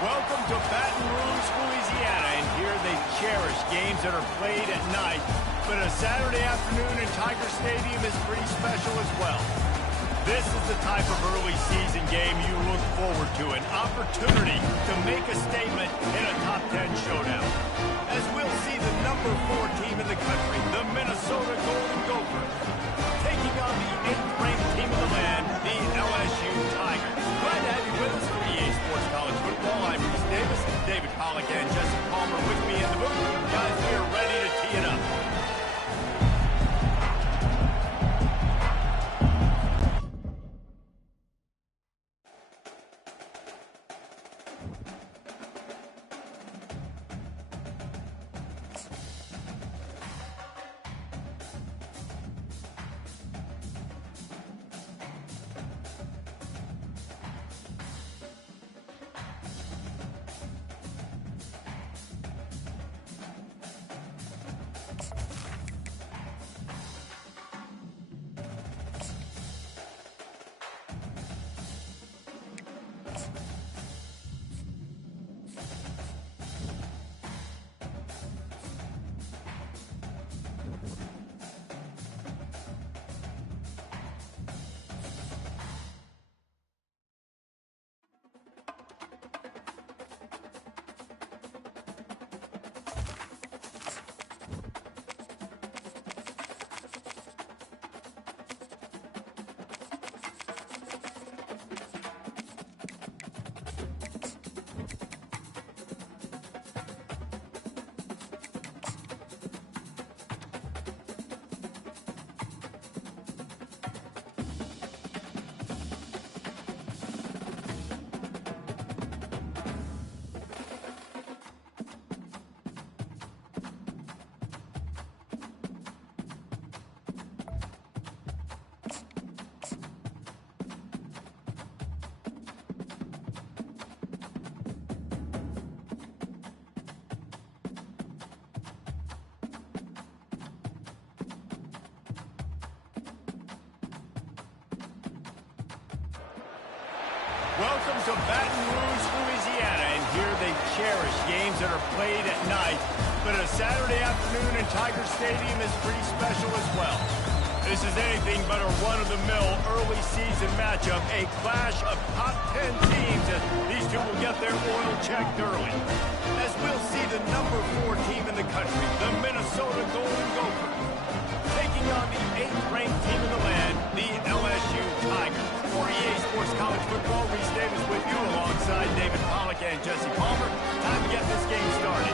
Welcome to Baton Rouge, Louisiana, and here they cherish games that are played at night. But a Saturday afternoon in Tiger Stadium is pretty special as well. This is the type of early season game you look forward to, an opportunity to make a statement in a top 10 showdown. As we'll see the number 4 team in the country, the Minnesota Golden Gophers, taking on the 8th-ranked team in the land, the LSU Tigers. Glad to have you with us for EA Sports College Football. I'm Reese Davis, David Pollack, and Jesse Palmer with me in the booth. Guys, we are ready to tee it up. Welcome to Baton Rouge, Louisiana, and here they cherish games that are played at night. But a Saturday afternoon in Tiger Stadium is pretty special as well. This is anything but a run-of-the-mill early season matchup, a clash of top 10 teams as these two will get their oil checked early. As we'll see the number 4 team in the country, the Minnesota Golden Gophers, taking on the 8th-ranked team in the land, the LSU Tigers. For EA Sports College Football, Reese Davis with you alongside David Pollack and Jesse Palmer. Time to get this game started.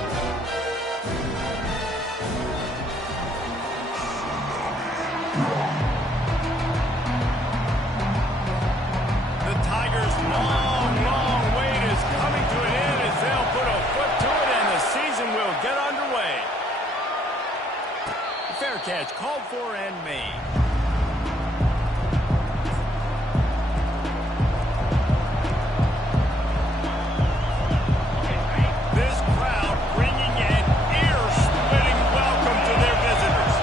The Tigers' long wait is coming to an end as they'll put a foot to it and the season will get underway. Fair catch called for and made. This crowd bringing an ear-splitting welcome to their visitors.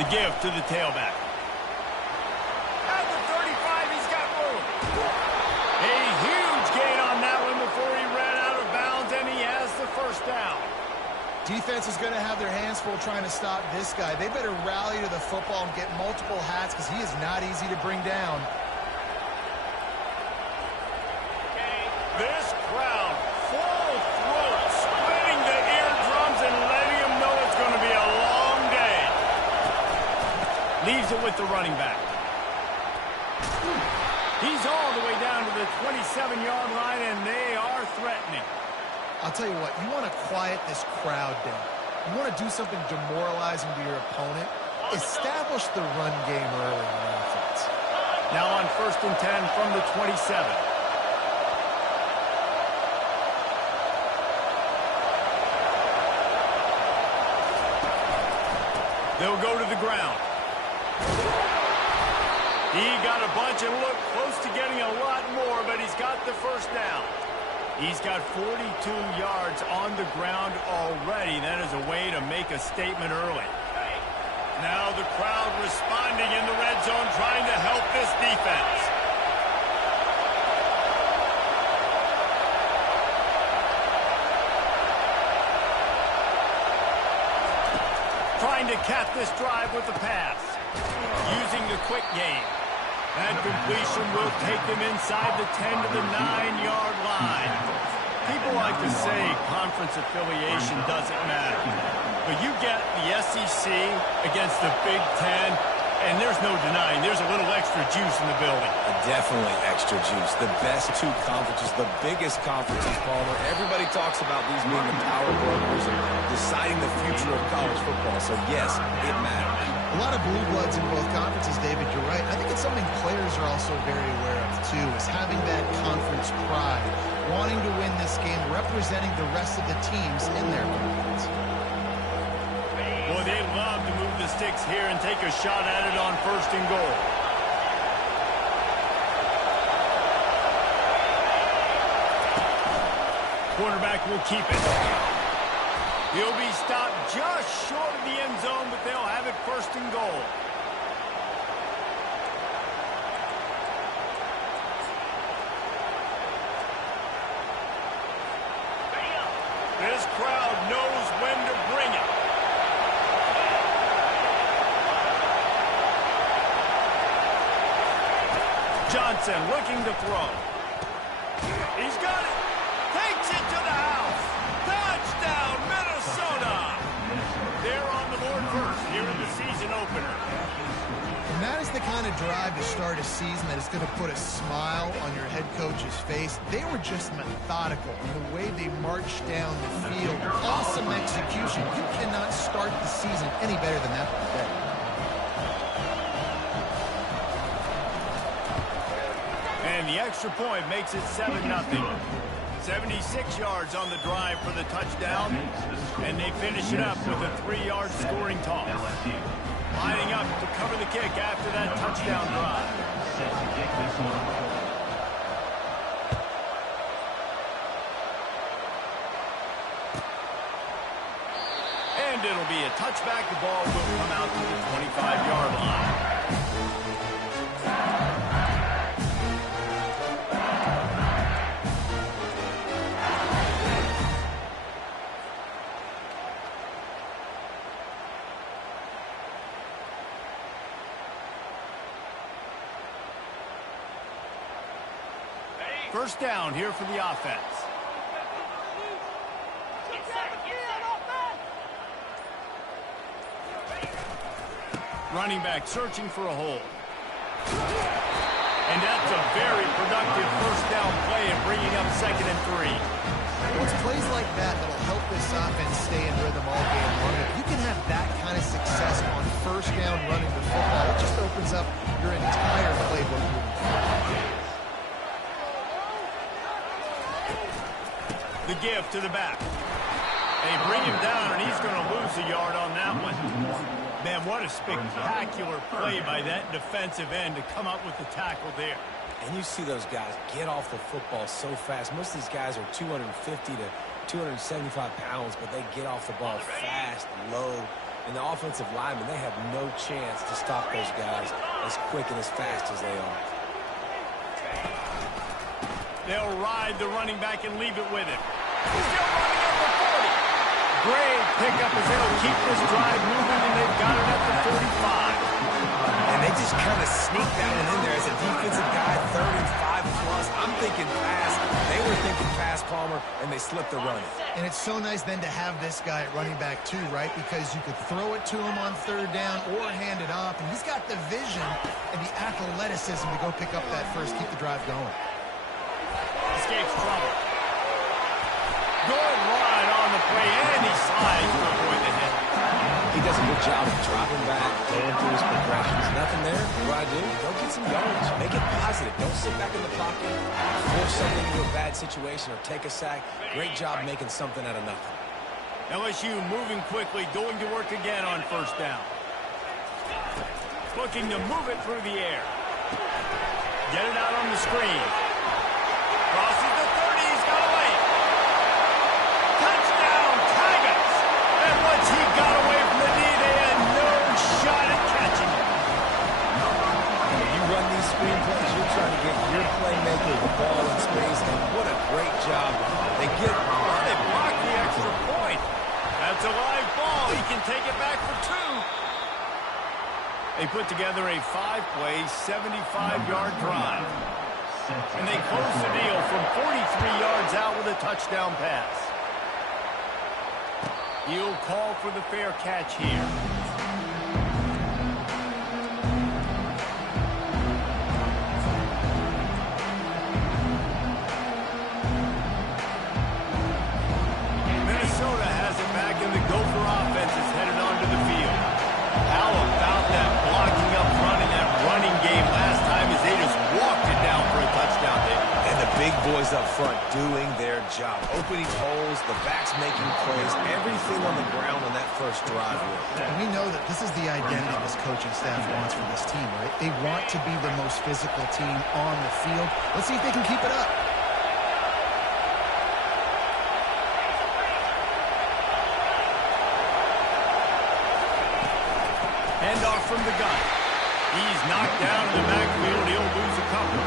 The give to the tailback. At the 35, he's got room. A huge gain on that one before he ran out of bounds, and he has the first down. Defense is going to have their hands full trying to stop this guy. They better rally to the football and get multiple hats because he is not easy to bring down. This crowd, full throat, splitting the eardrums and letting him know it's going to be a long day. Leaves it with the running back. He's all the way down to the 27-yard line, and they are threatening. I'll tell you what, you want to quiet this crowd down. You want to do something demoralizing to your opponent. Establish the run game early on offense. Now on 1st and 10 from the 27. They'll go to the ground. He got a bunch and looked close to getting a lot more, but he's got the first down. He's got 42 yards on the ground already. That is a way to make a statement early. Now the crowd responding in the red zone, trying to help this defense. to cap this drive with the pass. Using the quick game. That completion will take them inside the 10 to the 9-yard line. People like to say conference affiliation doesn't matter. But you get the SEC against the Big Ten, and there's no denying there's a little extra juice in the building. Definitely extra juice. The best two conferences, the biggest conferences, Palmer. Everybody talks about these being the power brokers and deciding the future of college football. So, yes, it matters. A lot of blue bloods in both conferences, David. You're right. I think it's something players are also very aware of, too, is having that conference pride, wanting to win this game, representing the rest of the teams in their conference. Boy, they love to move the sticks here and take a shot at it on 1st and goal. Quarterback will keep it. He'll be stopped just short of the end zone, but they'll have it 1st and goal. This crowd knows when to bring it. Johnson looking to throw. He's got it. Takes it to the house. Touchdown, Minnesota. They're on the board first here in the season opener. And that is the kind of drive to start a season that is going to put a smile on your head coach's face. They were just methodical in the way they marched down the field. Awesome execution. You cannot start the season any better than that today. And the extra point makes it 7-0. 76 yards on the drive for the touchdown, and they finish it up with a 3-yard scoring toss. Lining up to cover the kick after that touchdown drive. And it'll be a touchback. The ball will come out to the 25-yard line. First down here for the offense. Running back searching for a hole. And that's a very productive first down play and bringing up 2nd and 3. Well, it's plays like that that'll help this offense stay in rhythm all game long. If you can have that kind of success on first down running the football, it just opens up your entire playbook moving forward. The give to the back. They bring him down, and he's going to lose a yard on that one. Man, what a spectacular play by that defensive end to come up with the tackle there. And you see those guys get off the football so fast. Most of these guys are 250 to 275 pounds, but they get off the ball fast, low. And the offensive linemen, they have no chance to stop those guys as quick and as fast as they are. They'll ride the running back and leave it with him. He's still running at the 40. Great pickup as they'll keep this drive moving, and they've got it at the 45. And they just kind of sneak that one in there as a defensive guy, 3rd and 5 plus. I'm thinking pass. They were thinking pass, Palmer, and they slipped the run. And it's so nice then to have this guy at running back too, right? Because you could throw it to him on 3rd down or hand it off, and he's got the vision and the athleticism to go pick up that first, keep the drive going. Escapes trouble. Good run on the play, and he slides to avoid the hit. He does a good job of dropping back, going through his progressions. Nothing there. What do? Go get some yardage. Make it positive. Don't sit back in the pocket, force something into a bad situation, or take a sack. Great job making something out of nothing. LSU moving quickly, going to work again on 1st down. Looking to move it through the air. Get it out on the screen. Crosses the 30, he's got away. Touchdown, Tigers! And once he got away from the knee, they had no shot at catching him. You run these screen plays, you're trying to get your playmaker the ball in space, and what a great job. They block the extra point. That's a live ball. He can take it back for 2. They put together a 5-play, 75-yard drive. And they close the deal from 43 yards out with a touchdown pass. He'll call for the fair catch here. Minnesota has it back, and the Gopher offense is headed onto the field. How about that blocking up front in that running game last time as they just walked it down for a touchdown, David? And the big boys up front doing their job. Opening holes, the backs making plays, everything on the ground on that first drive. And we know that this is the identity this coaching staff wants for this team, right? They want to be the most physical team on the field. Let's see if they can keep it up. Handoff from the gun. He's knocked down in the backfield. He'll lose a couple.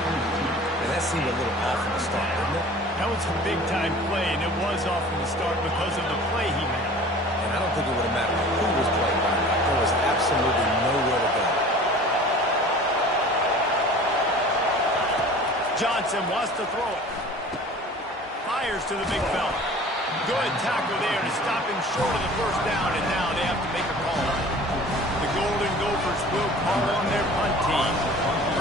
And that seemed a little off from the start, didn't it? That was a big-time play, and it was off from the start because of the play he made. And I don't think it would have mattered who was playing right now. There was absolutely nowhere to go. Johnson wants to throw it. Fires to the big fella. Good tackle there to stop him short of the first down, and now they have to make a call. The Golden Gophers will call on their punt team.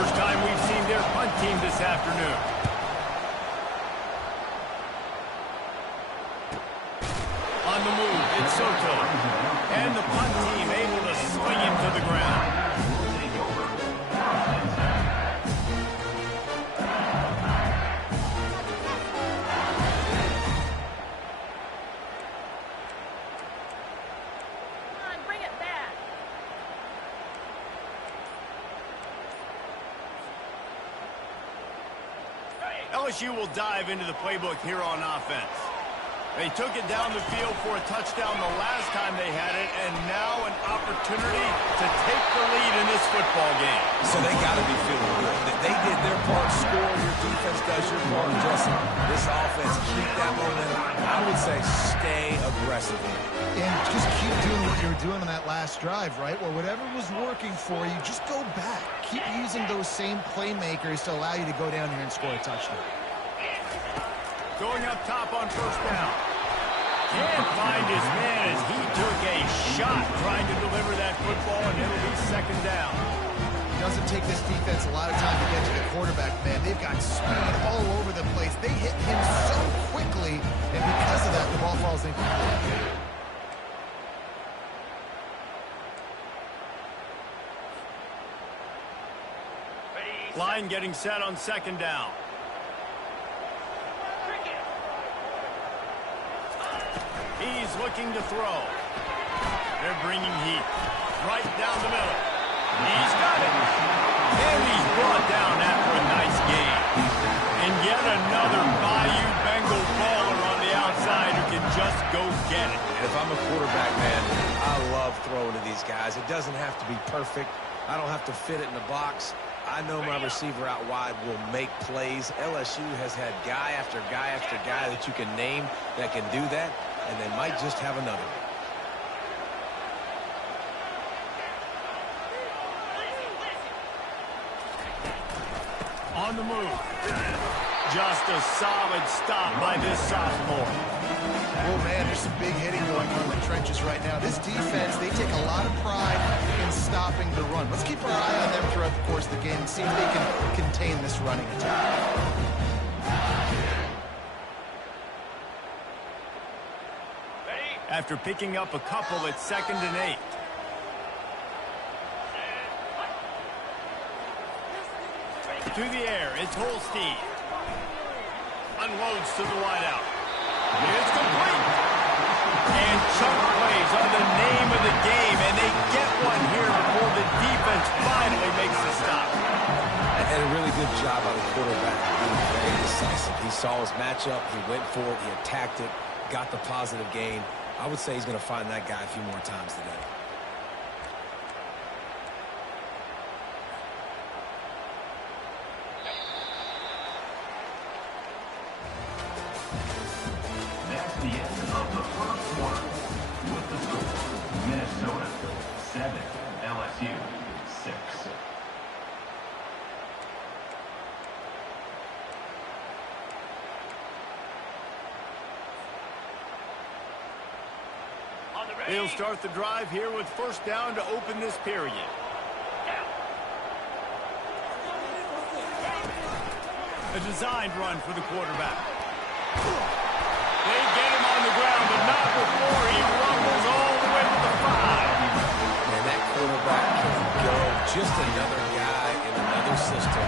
First time we've seen their punt team this afternoon. On the move, it's Soto. And the punt team able to swing him to the ground. LSU will dive into the playbook here on offense. They took it down the field for a touchdown the last time they had it, and now an opportunity to take the lead in this football game. So they got to be feeling good. They did their part, score. Your defense does your part, Justin. This offense, keep that momentum. I would say stay aggressive. And just keep doing what you were doing on that last drive, right? Well, whatever was working for you, just go back. Keep using those same playmakers to allow you to go down here and score a touchdown. Going up top on first down. Can't find his man as he took a shot trying to deliver that football, and it'll be second down. It doesn't take this defense a lot of time to get to the quarterback, man. They've got speed all over the place. They hit him so quickly, and because of that, the ball falls incomplete. Line getting set on second down. He's looking to throw. They're bringing heat right down the middle. He's got it. And he's brought down after a nice game. And yet another Bayou Bengal baller on the outside who can just go get it. And if I'm a quarterback, man, I love throwing to these guys. It doesn't have to be perfect. I don't have to fit it in the box. I know my receiver out wide will make plays. LSU has had guy after guy after guy that you can name that can do that, and they might just have another one. On the move. Just a solid stop by this sophomore. Oh, man, there's some big hitting going on in the trenches right now. This defense, they take a lot of pride in stopping the run. Let's keep our eye on them throughout the course of the game and see if they can contain this running attack. After picking up a couple at 2nd and 8. To the air, it's Holstein. Unloads to the wideout. It's complete. And chunk plays are the name of the game, and they get one here before the defense finally makes the stop. And a really good job by the quarterback being very decisive. He saw his matchup, he went for it, he attacked it, got the positive gain. I would say he's going to find that guy a few more times today. That's the end of the first quarter. With the score, Minnesota 7, LSU 6. They'll start the drive here with first down to open this period. A designed run for the quarterback. They get him on the ground, but not before he rumbles all the way to the 5. Man, that quarterback can go. Just another guy in another system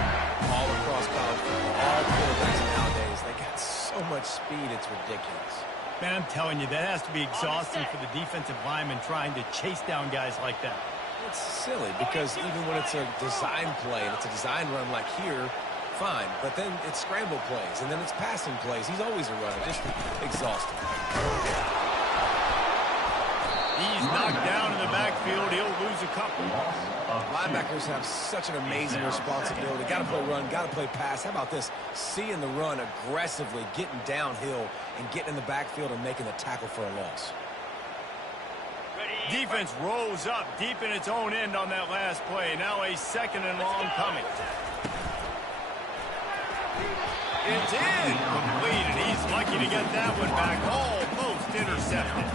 all across college football. All quarterbacks nowadays, they got so much speed, it's ridiculous. Man, I'm telling you, that has to be exhausting for the defensive lineman trying to chase down guys like that. It's silly because even when it's a design play and it's a design run like here, fine. But then it's scramble plays, and then it's passing plays. He's always a runner. Just exhausting. He's knocked down in the backfield. He'll lose a couple. Linebackers have such an amazing responsibility. Got to play run, got to play pass. How about this? Seeing the run aggressively, getting downhill, and getting in the backfield and making the tackle for a loss. Defense rolls up deep in its own end on that last play. Now a second and long coming. It's incomplete, and he's lucky to get that one back. Almost intercepted.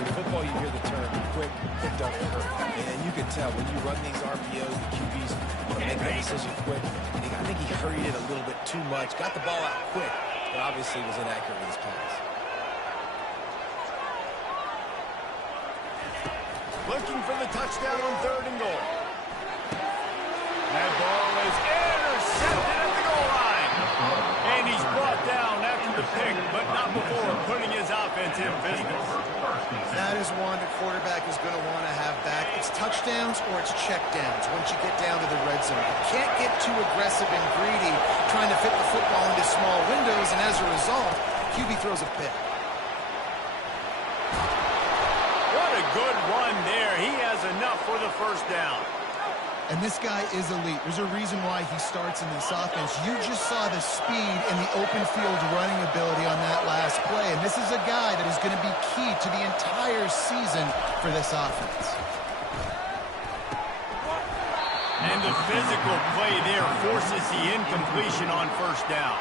In football, you hear the term quick, but don't hurt. And you can tell when you run these RPOs, the QBs want to make that decision quick. And I think he hurried it a little bit too much. Got the ball out quick, but obviously was inaccurate with his pass. Looking for the touchdown on 3rd and goal. That ball is intercepted at the goal line. And he's brought down after the pick, but not before putting his offense in business. That is one the quarterback is going to want to have back. It's touchdowns or it's checkdowns once you get down to the red zone. You can't get too aggressive and greedy trying to fit the football into small windows, and as a result, QB throws a pick. What a good run there. He has enough for the first down. And this guy is elite. There's a reason why he starts in this offense. You just saw the speed and the open field running ability on that last play. And this is a guy that is going to be key to the entire season for this offense. And the physical play there forces the incompletion on first down.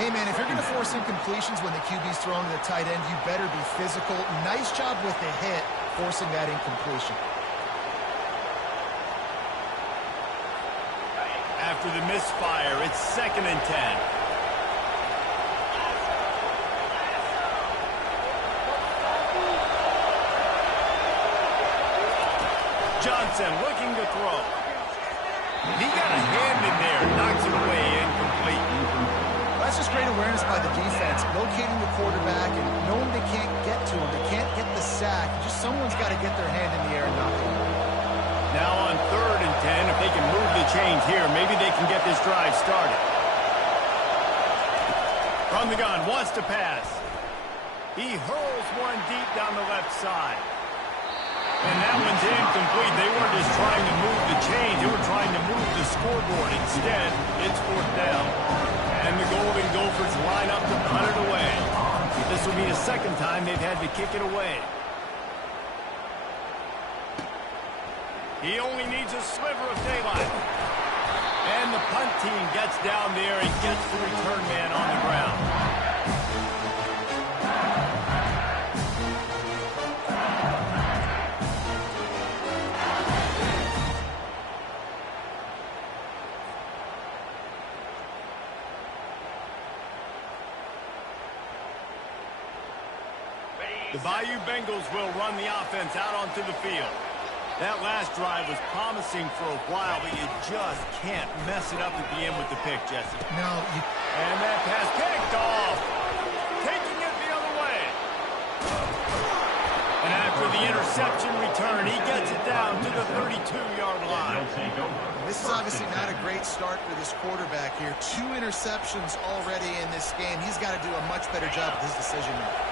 Hey, man, if you're going to force incompletions when the QB's throwing to the tight end, you better be physical. Nice job with the hit, forcing that incompletion. After the misfire, it's 2nd and 10. Johnson looking to throw. He got a hand in there, knocks it away, incomplete. That's just great awareness by the defense, locating the quarterback and knowing they can't get to him. They can't get the sack. Just someone's got to get their hand in the air and knock it away. Now on 3rd and 10, if they can move the chains here, maybe they can get this drive started. From the gun, wants to pass. He hurls one deep down the left side. And that one's incomplete. They weren't just trying to move the chains. They were trying to move the scoreboard. Instead, it's 4th down. And the Golden Gophers line up to punt it away. This will be the 2nd time they've had to kick it away. He only needs a sliver of daylight. And the punt team gets down there and gets the return man on the ground. The Bayou Bengals will run the offense out onto the field. That last drive was promising for a while, but you just can't mess it up at the end with the pick, Jesse. No, And that pass picked off. Taking it the other way. And after the interception return, he gets it down to the 32-yard line. this is obviously not a great start for this quarterback here. 2 interceptions already in this game. He's got to do a much better job with his decision making.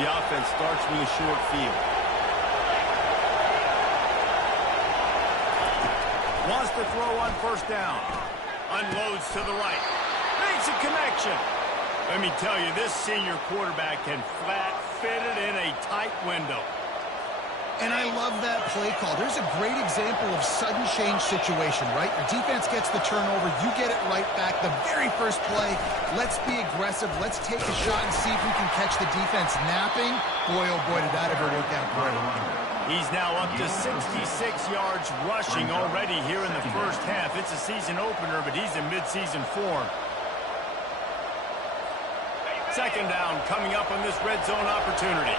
The offense starts with a short field. Wants to throw on first down. Unloads to the right. Makes a connection. Let me tell you, this senior quarterback can flat fit it in a tight window. And I love that play call. There's a great example of sudden change situation, right? Your defense gets the turnover. You get it right back. The very first play, let's be aggressive. Let's take a shot and see if we can catch the defense napping. Boy, oh boy, did that ever work out great. He's now up to 66 yards rushing already here in the first half. It's a season opener, but he's in midseason form. Second down coming up on this red zone opportunity.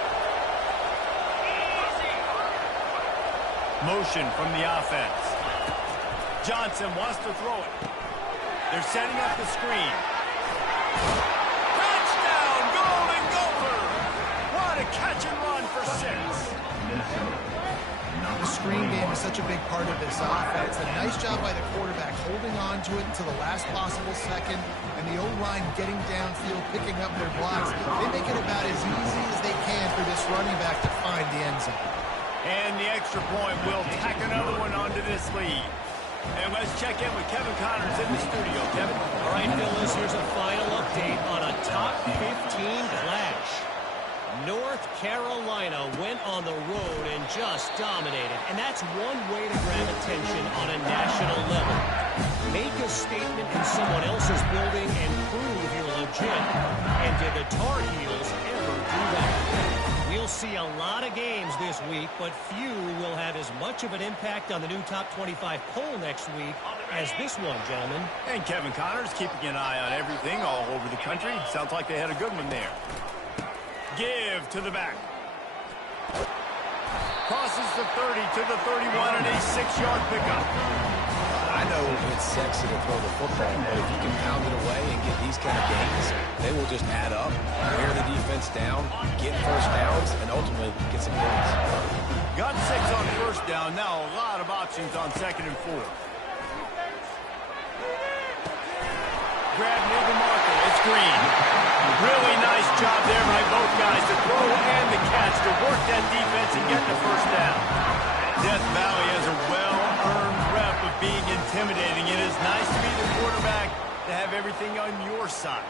Motion from the offense. Johnson wants to throw it. They're setting up the screen. Touchdown, Golden Gopher! What a catch and run for 6. The screen game is such a big part of this offense. A nice job by the quarterback holding on to it until the last possible second, and the O-line getting downfield, picking up their blocks. They make it about as easy as they can for this running back to find the end zone. And the extra point will tack another one onto this lead. And let's check in with Kevin Connors in the studio. Kevin? All right, fellas, here's a final update on a top 15 clash. North Carolina went on the road and just dominated. And that's one way to grab attention on a national level. Make a statement in someone else's building and prove you're legit. And did the Tar Heels ever do that? We'll see a lot of games this week, but few will have as much of an impact on the new top 25 poll next week as this one, gentlemen. And Kevin Connors keeping an eye on everything all over the country. Sounds like they had a good one there. Give to the back. Crosses the 30 to the 31 and a 6-yard pickup. I know it's sexy to throw the football, but if you can pound it away and get these kind of gains, they will just add up, wear the defense down, get first downs, and ultimately get some points. Got 6 on first down. Now a lot of options on 2nd and 4. Grab near the marker. It's Green. Really nice job there by both guys to throw and the catch to work that defense and get the first down. Death Valley has a well-earned rep of being intimidating. It is nice to be the quarterback to have everything on your side.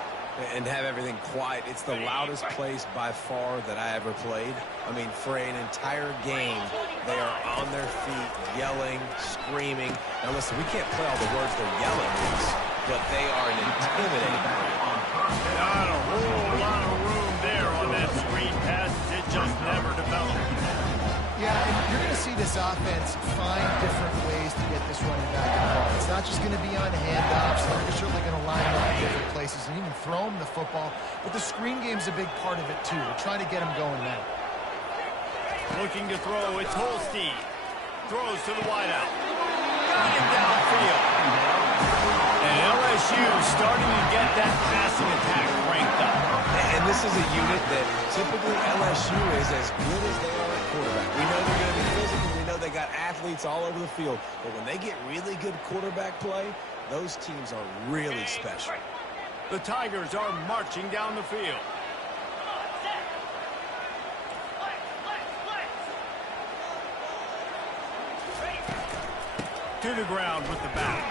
And have everything quiet. It's the loudest place by far that I ever played. I mean, for an entire game, they are on their feet, yelling, screaming. Now listen, we can't play all the words they're yelling at us, but they are an intimidating group. Not a whole lot of room there on that screen pass. It just never developed. Yeah, and you're going to see this offense find different ways to get this running back involved. It's not just going to be on handoffs. They're certainly going to line up in different places and even throw him the football. But the screen game's a big part of it, too. We're trying to get him going now. Looking to throw, it's Holstein. Throws to the wideout. Got him downfield. And LSU starting to get that passing attack cranked up. And this is a unit that typically LSU is as good as they are at quarterback. We know they're going to be physical. We know they got athletes all over the field. But when they get really good quarterback play, those teams are really special. The Tigers are marching down the field. To the ground with the back.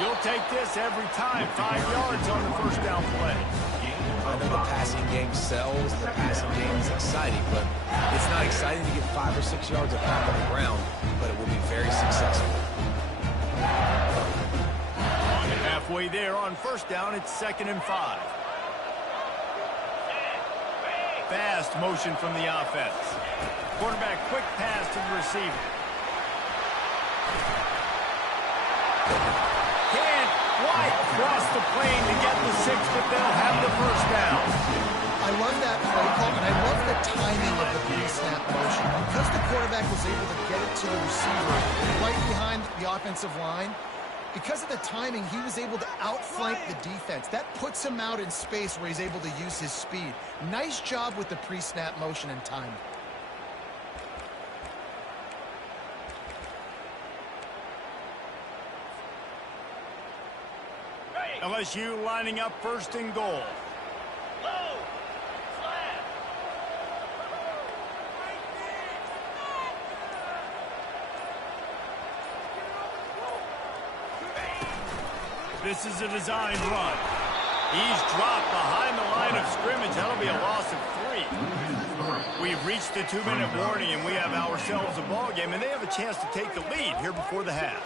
You'll take this every time. 5 yards on the first down play. I know the passing game sells, the passing game is exciting, but it's not exciting to get 5 or 6 yards of pop on the ground, but it will be very successful. Halfway there on first down, it's 2nd and 5. Fast motion from the offense. Quarterback quick pass to the receiver. Can't quite cross the plane to get the 6, but they'll have the first down. I love that play call, and I love the timing of the pre-snap motion. Because the quarterback was able to get it to the receiver right behind the offensive line, because of the timing, he was able to outflank the defense. That puts him out in space where he's able to use his speed. Nice job with the pre-snap motion and timing. LSU lining up 1st and goal. This is a designed run. He's dropped behind the line of scrimmage. That'll be a loss of 3. 3. We've reached the 2-minute warning, and we have ourselves a ball game, and they have a chance to take the lead here before the half.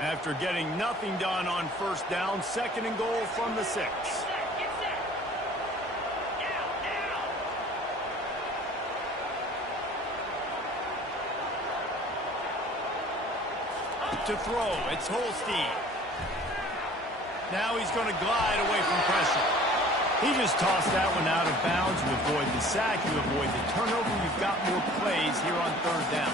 After getting nothing done on first down, 2nd and goal from the 6. To throw, it's Holstein. Now he's going to glide away from pressure. He just tossed that one out of bounds. You avoid the sack, you avoid the turnover. You've got more plays here on 3rd down.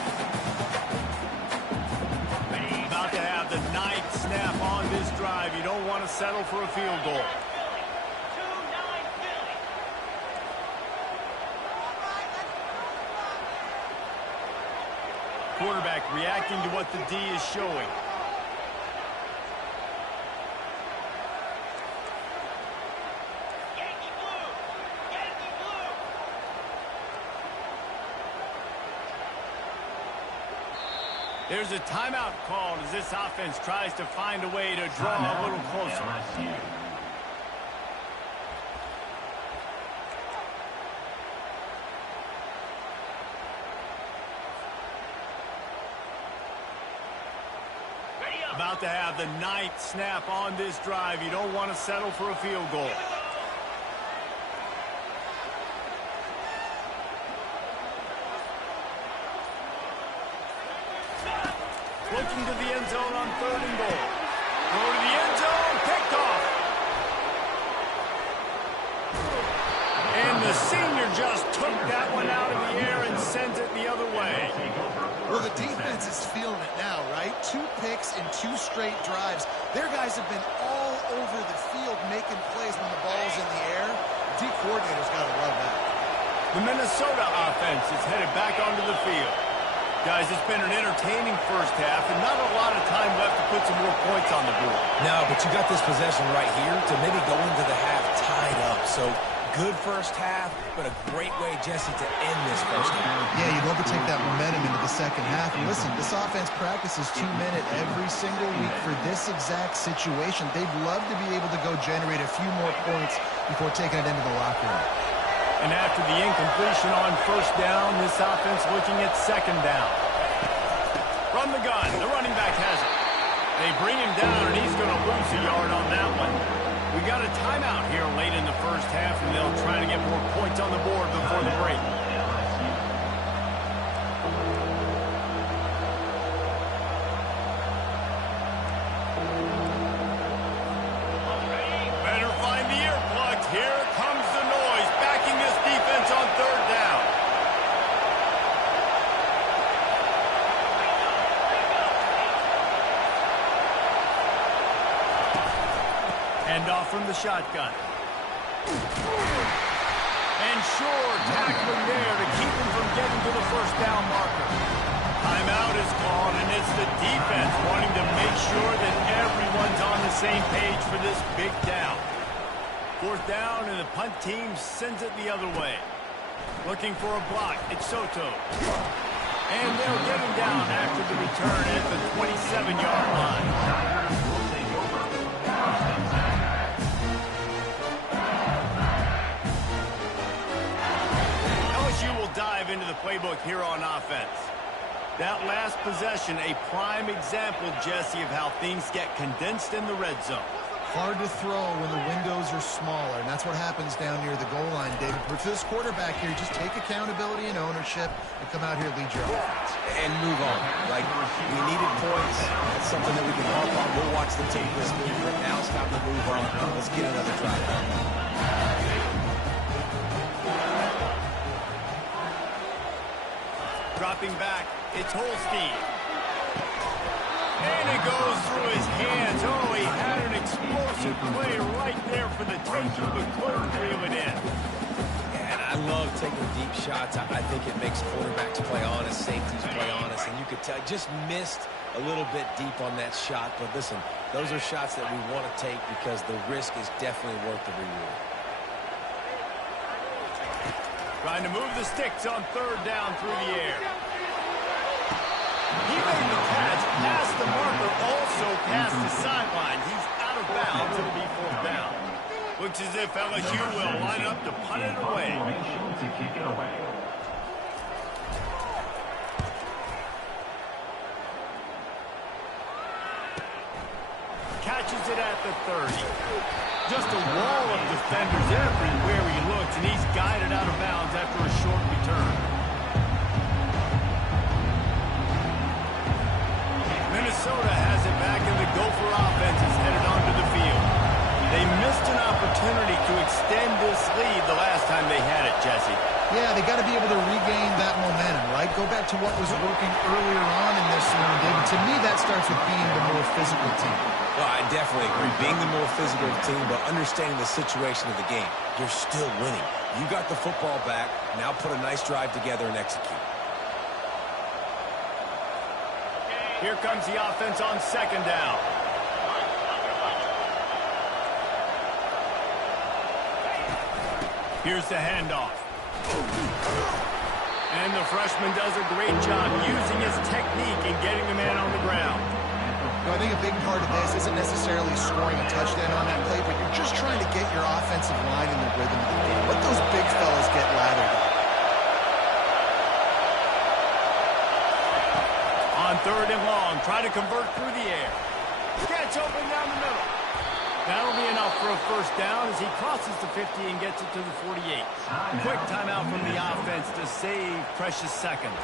About to have the 9th snap on this drive. You don't want to settle for a field goal. Quarterback reacting to what the D is showing. There's a timeout called as this offense tries to find a way to draw a little closer. About to have the 9th snap on this drive. You don't want to settle for a field goal. Looking to the end zone on 3rd and goal. Go to the end zone, picked off. And the senior just took that one out of the air and sends it the other way. Well, the defense is feeling it now, right? 2 picks in 2 straight drives. Their guys have been all over the field making plays when the ball's in the air. D coordinator's got to love that. The Minnesota offense is headed back onto the field. Guys, it's been an entertaining first half and not a lot of time left to put some more points on the board. No, but you got this possession right here to maybe go into the half tied up. So good first half, but a great way, Jesse, to end this first half. Yeah, you'd love to take that momentum into the second half. And listen, this offense practices 2-minute every single week for this exact situation. They'd love to be able to go generate a few more points before taking it into the locker room. And after the incompletion on first down, this offense looking at 2nd down. From the gun, the running back has it. They bring him down, and he's going to lose a yard on that one. We got a timeout here late in the first half, and they'll try to get more points on the board before the break. Better find the earplugs. Here comes the noise, backing this defense on 3rd down. Hand off from the shotgun. And sure, tackling there to keep him from getting to the first down marker. Timeout is called, and it's the defense wanting to make sure that everyone's on the same page for this big down. 4th down, and the punt team sends it the other way. Looking for a block. It's Soto. And they'll get him down after the return at the 27-yard line. Dive into the playbook here on offense. That last possession, a prime example, Jesse, of how things get condensed in the red zone. Hard to throw when the windows are smaller, and that's what happens down near the goal line, David. But for this quarterback here, just take accountability and ownership and come out here and lead your offense. And move on. Like, we needed points. That's something that we can harp on. We'll watch the tape this week, but now it's time to move on. Let's get another drive. Dropping back, it's Holstein. And it goes through his hands. Oh, he had an explosive play right there for the taking, but couldn't reel it in. And I love taking deep shots. I think it makes quarterbacks play honest, safeties play honest, and you could tell just missed a little bit deep on that shot. But listen, those are shots that we want to take because the risk is definitely worth the reward. Trying to move the sticks on third down through the air. He made the catch past the marker, also past the sideline. He's out of bounds. It'll be fourth down. Looks as if LSU will line up to punt it away. To kick it away. Catches it at the 30. Just a wall of defenders everywhere he looks, and he's guided out of bounds after a short return. Minnesota has it back, and the Gopher offense is headed onto the field. They missed an opportunity to extend this lead the last time they had it, Jesse. Yeah, they got to be able to regain that momentum, right? Go back to what was working earlier on in this one, David. To me, that starts with being the more physical team. Well, I definitely agree. Being the more physical team, but understanding the situation of the game. You're still winning. You got the football back. Now put a nice drive together and execute. Here comes the offense on second down. Here's the handoff. And the freshman does a great job using his technique and getting the man on the ground. I think a big part of this isn't necessarily scoring a touchdown on that play, but you're just trying to get your offensive line in the rhythm of the game. Let those big fellas get lathered up. On third and long, try to convert through the air. Catch open down the middle. That'll be enough for a first down as he crosses the 50 and gets it to the 48. Quick timeout from the offense to save precious seconds.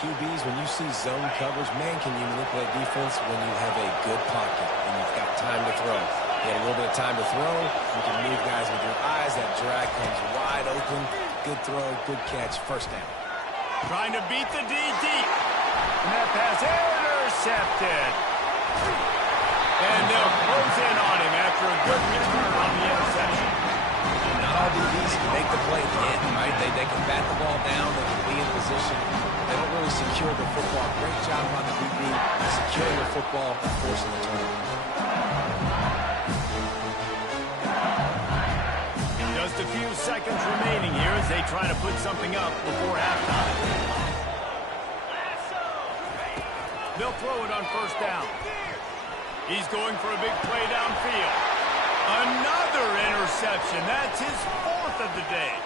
QBs, when you see zone coverage, man, can you manipulate defense when you have a good pocket and you've got time to throw. You had a little bit of time to throw. You can move guys with your eyes. That drag comes wide open. Good throw, good catch, first down. Trying to beat the D deep. And that pass intercepted. And they'll close in on him after a good return on the interception. Not all DBs can make the play again, right? They can bat the ball down. They can be in position. They don't really secure the football. Great job on the DB, securing the football, forcing the turnover. Just a few seconds remaining here as they try to put something up before halftime. They'll throw it on first down. He's going for a big play downfield. Another interception. That's his fourth of the day.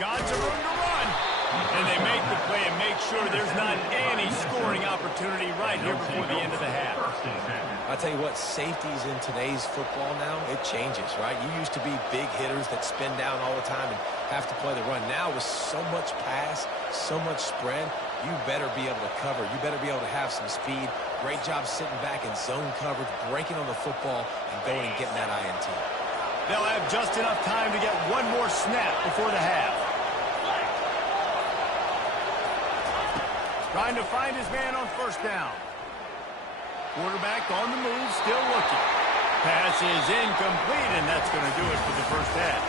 Got some room to run. And they make the play and make sure there's not any scoring opportunity right here before the end of the half. I'll tell you what, safeties in today's football now, it changes, right? You used to be big hitters that spin down all the time and have to play the run. Now with so much pass, so much spread, you better be able to cover. You better be able to have some speed. Great job sitting back in zone coverage, breaking on the football, and going and getting that INT. They'll have just enough time to get one more snap before the half. Trying to find his man on first down. Quarterback on the move, still looking. Pass is incomplete, and that's going to do it for the first half.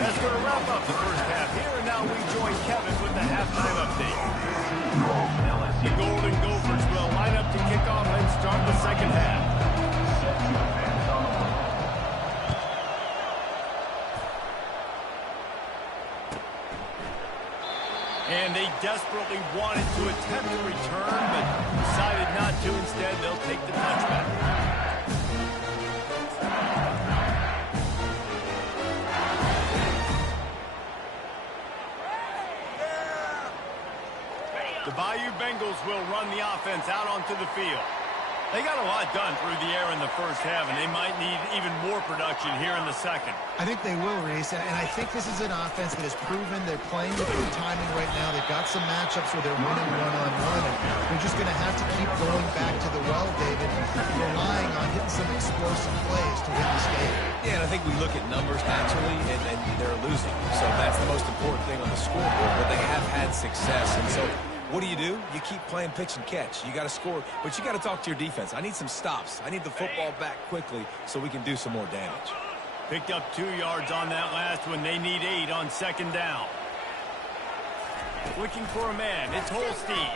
That's going to wrap up the first half here, and now we join Kevin with the halftime update. The Golden Gophers will line up to kick off and start the second half. And they desperately wanted to attempt a return, but decided not to. Instead, they'll take the touchback. The Bayou Bengals will run the offense out onto the field. They got a lot done through the air in the first half, and they might need even more production here in the second. I think they will, Reese, and I think this is an offense that has proven they're playing with good timing right now. They've got some matchups where they're winning one-on-one, and they're just going to have to keep going back to the well, David, relying on hitting some explosive plays to win this game. Yeah, and I think we look at numbers naturally, and they're losing. So that's the most important thing on the scoreboard, but they have had success, and so what do? You keep playing pitch and catch. You got to score, but you got to talk to your defense. I need some stops. I need the football back quickly so we can do some more damage. Picked up 2 yards on that last one. They need 8 on second down. Looking for a man. It's Holstein.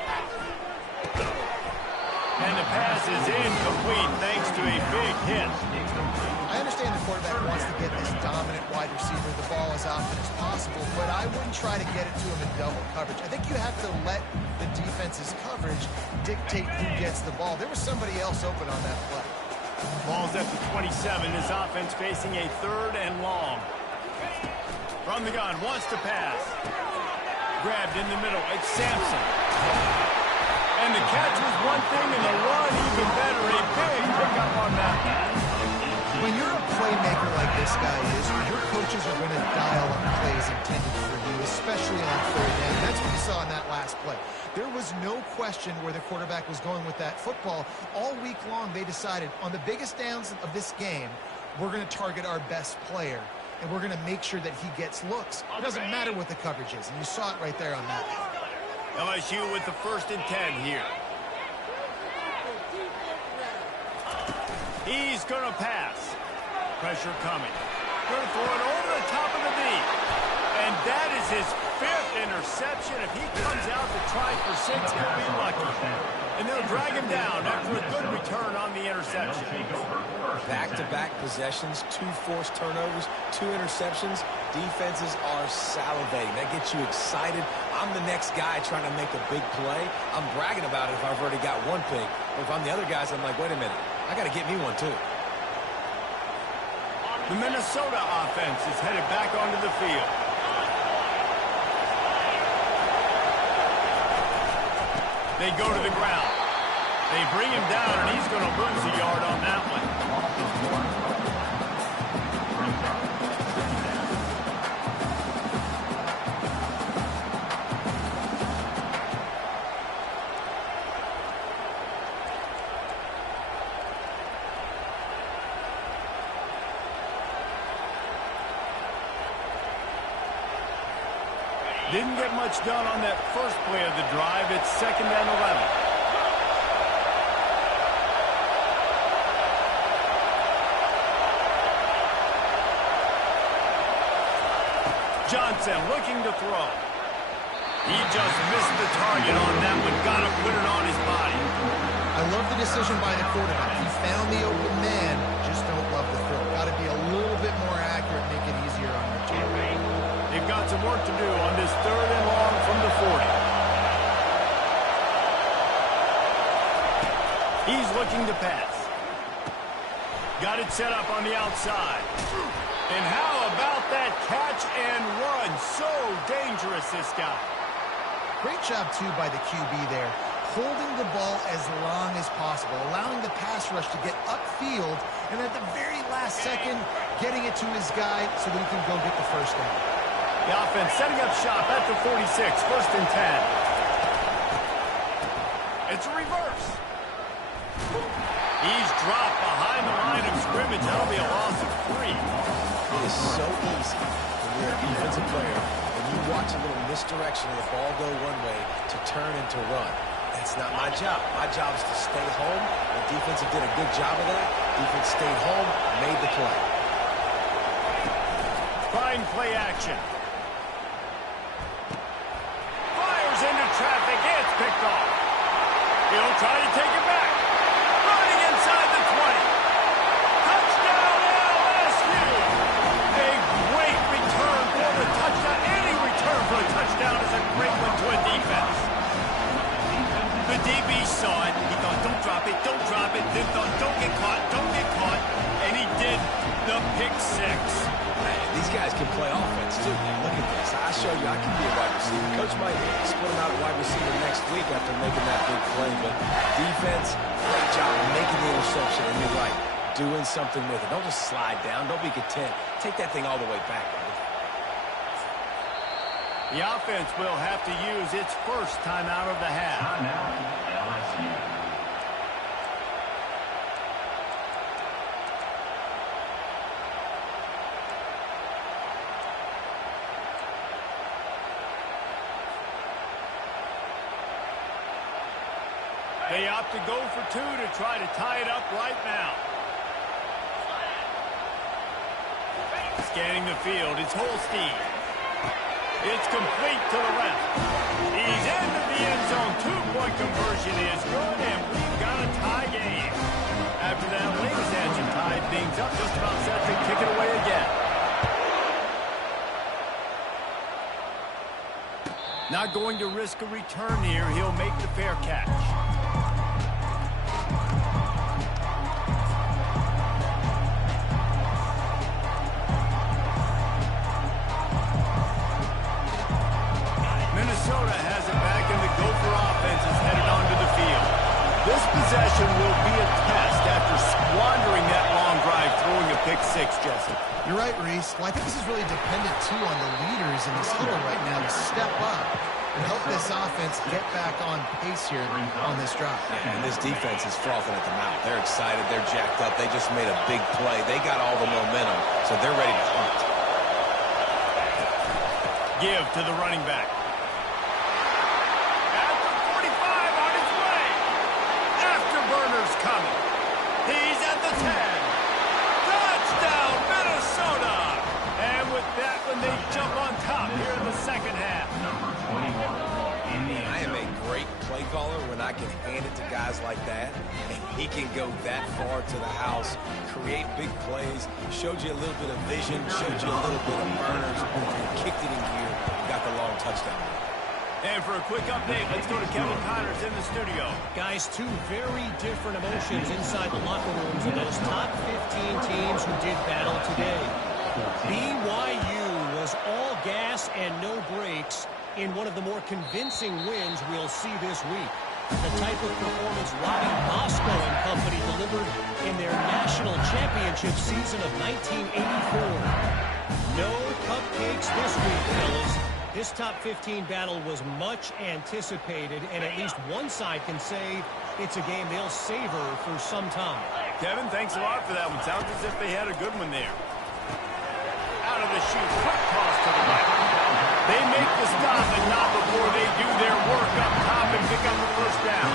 And the pass is incomplete thanks to a big hit. I understand the quarterback wants to get this dominant wide wide receiver the ball as often as possible, but I wouldn't try to get it to him in double coverage. I think you have to let the defense's coverage dictate who gets the ball. There was somebody else open on that play. Ball's at the 27. His offense facing a 3rd and long. From the gun, wants to pass. Grabbed in the middle. It's Sampson. And the catch was one thing, and the run even better. A big pickup on that. When you're a playmaker like this guy is, your coaches are going to dial up plays intended for you, especially on 3rd down. That's what you saw in that last play. There was no question where the quarterback was going with that football. All week long, they decided on the biggest downs of this game, we're going to target our best player, and we're going to make sure that he gets looks. It doesn't matter what the coverage is, and you saw it right there on that one. LSU with the 1st and 10 here. He's going to pass. Pressure coming. Going to throw it over the top of the knee. And that is his 5th interception. If he comes out to try for 6, he'll be lucky. And they'll drag him down after a good return on the interception. Back-to-back possessions, 2 forced turnovers, 2 interceptions. Defenses are salivating. That gets you excited. I'm the next guy trying to make a big play. I'm bragging about it if I've already got 1 pick. But if I'm the other guys, I'm like, wait a minute. I got to get me one, too. The Minnesota offense is headed back onto the field. They go to the ground. They bring him down, and he's going to lose a yard on that one. Didn't get much done on that first play of the drive. It's 2nd and 11. Johnson looking to throw. He just missed the target on that one. Got to put it on his body. I love the decision by the quarterback. He found the open man. Just don't love the throw. Got to be a little bit more accurate, make it easier on your team. They've got some work to do on this 3rd and long from the 40. He's looking to pass. Got it set up on the outside. And how about that catch and run? So dangerous, this guy. Great job, too, by the QB there. Holding the ball as long as possible, allowing the pass rush to get upfield, and at the very last second, getting it to his guy so that he can go get the 1st down. The offense setting up shop at the 46, 1st and 10. It's a reverse. He's dropped behind the line of scrimmage. That'll be a loss of 3. It is so easy when you're a defensive player, when you watch a little misdirection of the ball go one way to turn and to run. That's not my job. My job is to stay home. The defensive did a good job of that. Defense stayed home, made the play. Trying play action. Into traffic, it's picked off. He'll try to take it back. Running inside the 20. Touchdown LSU. A great return for the touchdown. Any return for a touchdown is a great one to a defense. The DB saw it. He thought, don't drop it, don't drop it. Then thought, don't get caught, don't get caught. And he did the pick 6. Man, these guys can play offense, too. Look at this. I showed you I can be a wide receiver. Coach might split him out a wide receiver next week after making that big play. But defense, great job making the interception. And you're right, doing something with it. Don't just slide down. Don't be content. Take that thing all the way back, buddy. The offense will have to use its first timeout of the half. Timeout, LSU. They opt to go for 2 to try to tie it up right now. Scanning the field, it's Holstein. It's complete to the left. He's into the end zone. 2-point conversion is good, and we've got a tie game. After that ladies' engine tied things up, just about set to kick it away again. Not going to risk a return here. He'll make the fair catch. Minnesota has it back, and the Gopher offense is headed onto the field. This possession will be a test after squandering that long drive, throwing a pick-6, Jesse. You're right, Reese. Well, I think this is really dependent, too, on the leaders in this huddle right now to step up and help this offense get back on pace here on this drive. Yeah, and this defense is frothing at the mouth. They're excited. They're jacked up. They just made a big play. They got all the momentum, so they're ready to hunt. Give to the running back. At the 45 on his way. Afterburner's coming. He's at the 10. Touchdown, Minnesota! And with that one, they jump on top here in the second half. Number 21, Indiana. I am a great play caller when I can hand it to guys like that, and he can go that far to the house, create big plays, showed you a little bit of vision, showed you a little bit of burners, kicked it in gear, and got the long touchdown. And for a quick update, let's go to Kevin Connors in the studio. Guys, two very different emotions inside the locker rooms of those top 15 teams who did battle today. BYU was all gas and no brakes in one of the more convincing wins we'll see this week. The type of performance Robbie Bosco and company delivered in their national championship season of 1984. No cupcakes this week, fellas. This top 15 battle was much anticipated, and at least one side can say it's a game they'll savor for some time. Kevin, thanks a lot for that one. Sounds as if they had a good one there. Out of the chute, quick toss to the right. They make the stop, and not before they do their work up top and pick up the first down.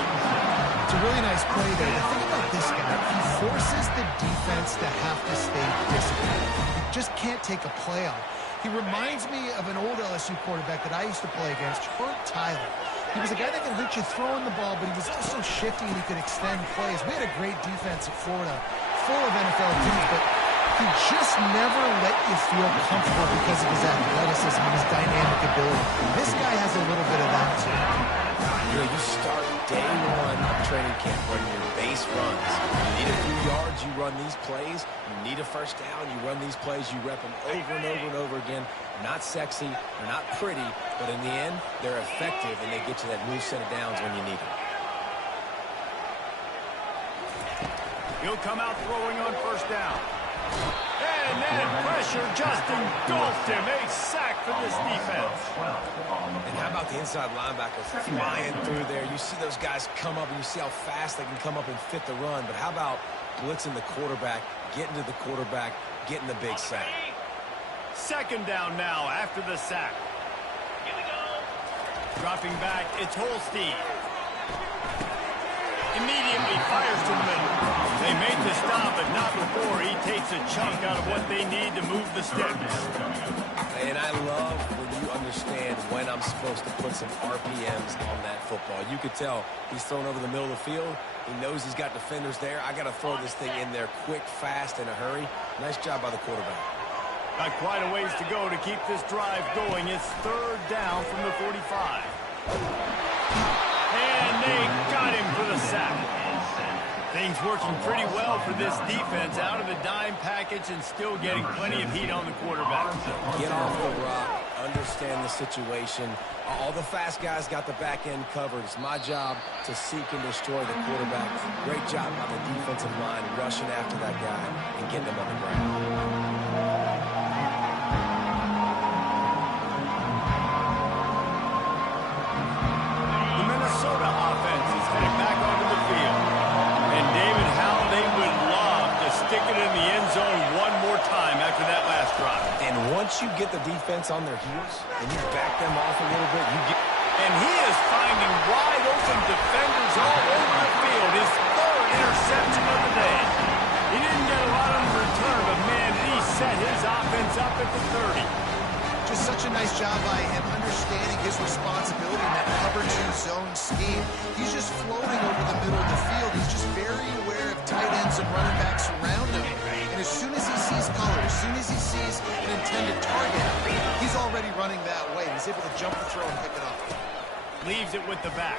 It's a really nice play there. The thing about this guy, he forces the defense to have to stay disciplined. You just can't take a play on. He reminds me of an old LSU quarterback that I used to play against, Herb Tyler. He was a guy that could hurt you throwing the ball, but he was also shifty and he could extend plays. We had a great defense at Florida, full of NFL dudes, but he just never let you feel comfortable because of his athleticism and his dynamic ability. This guy has a little bit of that, too. You start day one of training camp running your base runs. You need a few yards, you run these plays. You need a first down, you run these plays. You rep them over and over and over again. Not sexy, they're not pretty, but in the end, they're effective, and they get you that new set of downs when you need them. He'll come out throwing on first down. And then pressure just engulfed him. A sack for this defense. And how about the inside linebackers flying through there? You see those guys come up, and you see how fast they can come up and fit the run. But how about blitzing the quarterback, getting to the quarterback, getting the big sack? Second down now after the sack. Here we go. Dropping back, it's Holstein. Immediately fires to the middle. They made the stop, but not before he takes a chunk out of what they need to move the sticks. And I love when you understand when I'm supposed to put some RPMs on that football. You could tell he's thrown over the middle of the field. He knows he's got defenders there. I got to throw this thing in there quick, fast, in a hurry. Nice job by the quarterback. Got quite a ways to go to keep this drive going. It's third down from the 45. And they got him for the sack. Things working pretty well for this defense, out of the dime package and still getting plenty of heat on the quarterback. Get off the rock, understand the situation. All the fast guys got the back end covered. It's my job to seek and destroy the quarterback. Great job by the defensive line rushing after that guy and getting him on the ground. Once you get the defense on their heels and you back them off a little bit, you get... And he is finding wide open defenders all over the field. His third interception of the day. He didn't get a lot on the return, but man, he set his offense up at the 30. Just such a nice job by him understanding his responsibility in that cover 2 zone scheme. He's just floating over the middle of the field. He's just very aware of tight ends and running backs around him. And as soon as he sees color, as soon as he sees an intended target, he's already running that way. He's able to jump the throw and pick it up. Leaves it with the back.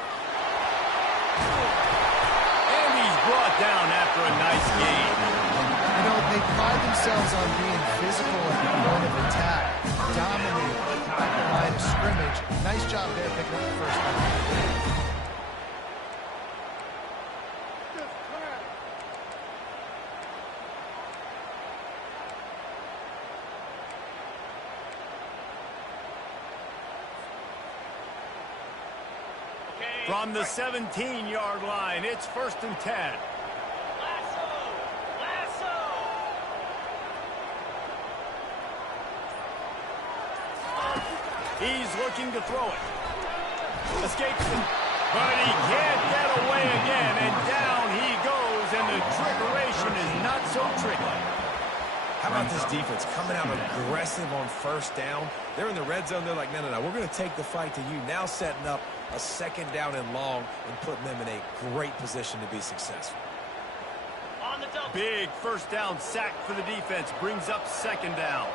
And he's brought down after a nice gain. You know, they pride themselves on being physical at the point of attack, dominating at the line of scrimmage. Nice job there picking up the first down. From the 17-yard line, it's 1st and 10. He's looking to throw it. Escapes it. But he can't get away again, and down he goes, and the trickeration is not so tricky. How about this defense coming out aggressive on 1st down? They're in the red zone. They're like, no, we're going to take the fight to you. Now setting up a 2nd down and long and putting them in a great position to be successful. Big 1st down sack for the defense. Brings up 2nd down.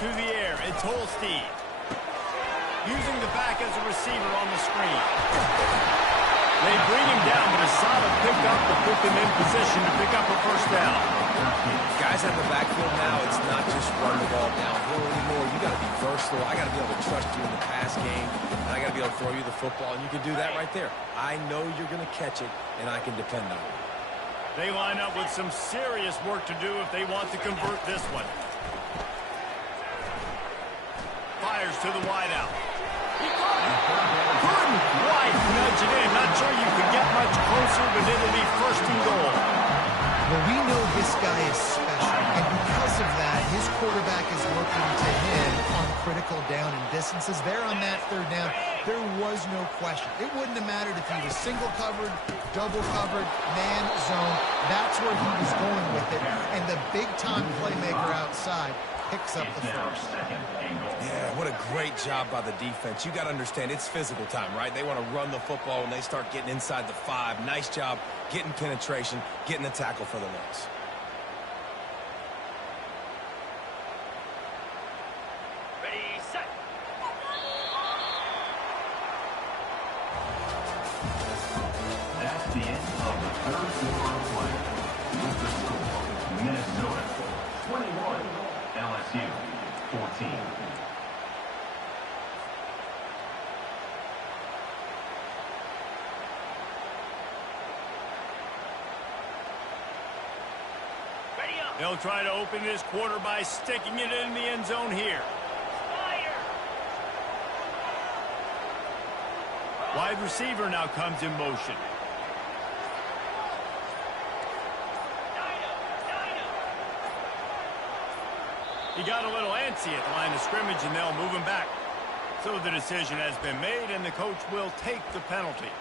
To the air, it's Holstein. Using the back as a receiver on the screen. They bring him down, but a solid pickup to put them in position to pick up a 1st down. Guys at the backfield now, it's not just run the ball downhill anymore. You got to be versatile. I got to be able to trust you in the pass game, and I got to be able to throw you the football, and you can do that right there. I know you're going to catch it, and I can depend on it. They line up with some serious work to do if they want to convert this one. Fires to the wideout. He caught it. Couldn't quite nudge it in. Not sure you could get much closer, but it'll be 1st and goal. Well, we know this guy is special, and because of that, his quarterback is looking to him on critical down and distances. There on that 3rd down, there was no question. It wouldn't have mattered if he was single covered, double covered, man zone. That's where he was going with it, and the big-time playmaker outside picks up the 1st. Yeah, what a great job by the defense. You got to understand, it's physical time, right? They want to run the football when they start getting inside the 5. Nice job getting penetration, getting the tackle for the loss. Ready, set. That's the end of the 3rd quarter of play. With the score, Minnesota 21, LSU 14. They'll try to open this quarter by sticking it in the end zone here. Wide receiver now comes in motion. He got a little antsy at the line of scrimmage, and they'll move him back. So the decision has been made, and the coach will take the penalty.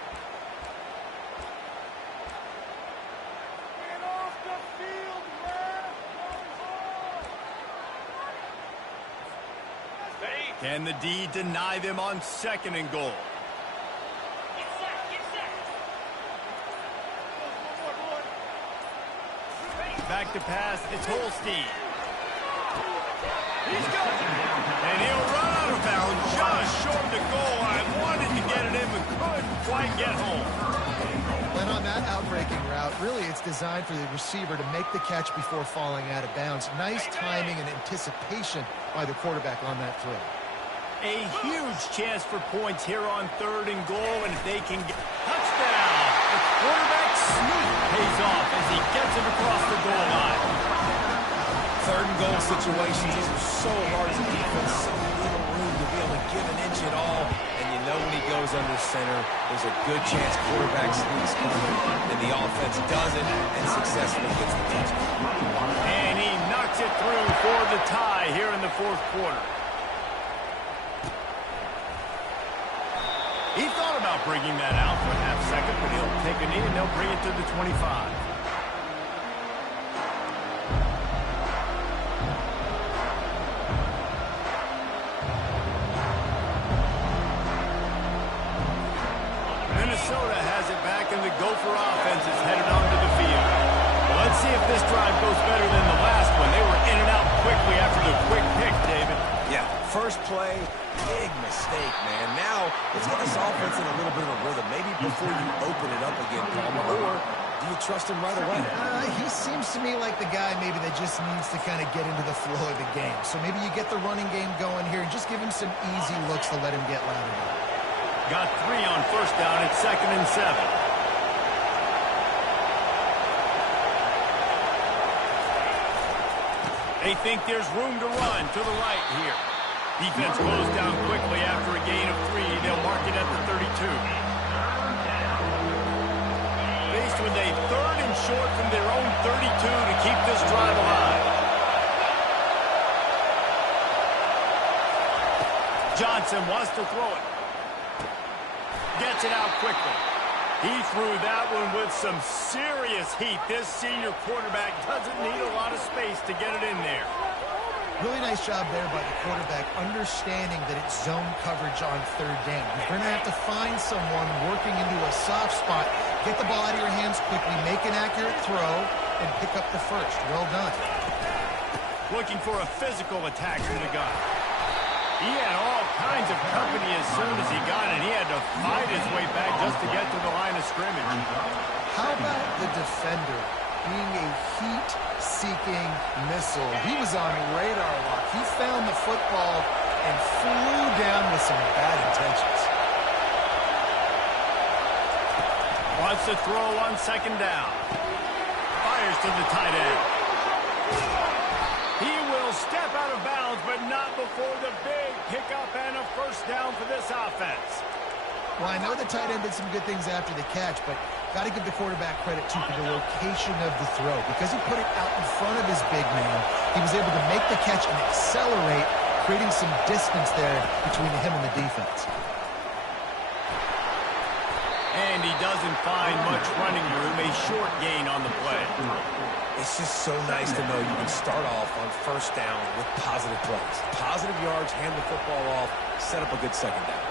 Can the D deny them on 2nd and goal? Back to pass, it's Holstein. He's got it. And he'll run out of bounds just short of the goal. I wanted to get it in, but couldn't quite get home. And on that outbreaking route, really it's designed for the receiver to make the catch before falling out of bounds. Nice timing and anticipation by the quarterback on that throw. A huge chance for points here on 3rd and goal, and if they can get touchdown, the quarterback sneak pays off as he gets it across the goal line. 3rd and goal situations, these are so hard as a defense, so little room to be able to give an inch at all, and you know when he goes under center, there's a good chance quarterback sneaks coming, and the offense does it and successfully gets the touchdown. And he knocks it through for the tie here in the 4th quarter. He thought about bringing that out for a half-second, but he'll take a knee and they'll bring it to the 25. Minnesota has it back, and the Gopher offense is headed onto the field. Well, let's see if this Let's get this offense in a little bit of a rhythm, maybe before you open it up again, Palmer, or do you trust him right away? He seems to me like the guy maybe that just needs to kind of get into the flow of the game. So maybe you get the running game going here and just give him some easy looks to let him get louder. Got 3 on first down. It's 2nd and 7. They think there's room to run to the right here. Defense goes down quickly after a gain of 3. They'll mark it at the 32. Faced with a 3rd and short from their own 32 to keep this drive alive. Johnson wants to throw it. Gets it out quickly. He threw that one with some serious heat. This senior quarterback doesn't need a lot of space to get it in there. Really nice job there by the quarterback, understanding that it's zone coverage on 3rd down. You're going to have to find someone working into a soft spot, get the ball out of your hands quickly, make an accurate throw, and pick up the first. Well done. Looking for a physical attack from the gun. He had all kinds of company as soon as he got it. He had to fight his way back just to get to the line of scrimmage. How about the defender being a heat-seeking missile? He was on radar lock. He found the football and flew down with some bad intentions. Wants to throw on 2nd down. Fires to the tight end. He will step out of bounds, but not before the big pickup and a first down for this offense. Well, I know the tight end did some good things after the catch, but got to give the quarterback credit, too, for the location of the throw. Because he put it out in front of his big man, he was able to make the catch and accelerate, creating some distance there between him and the defense. And he doesn't find much running room, a short gain on the play. It's just so nice to know you can start off on 1st down with positive plays. Positive yards, hand the football off, set up a good 2nd down.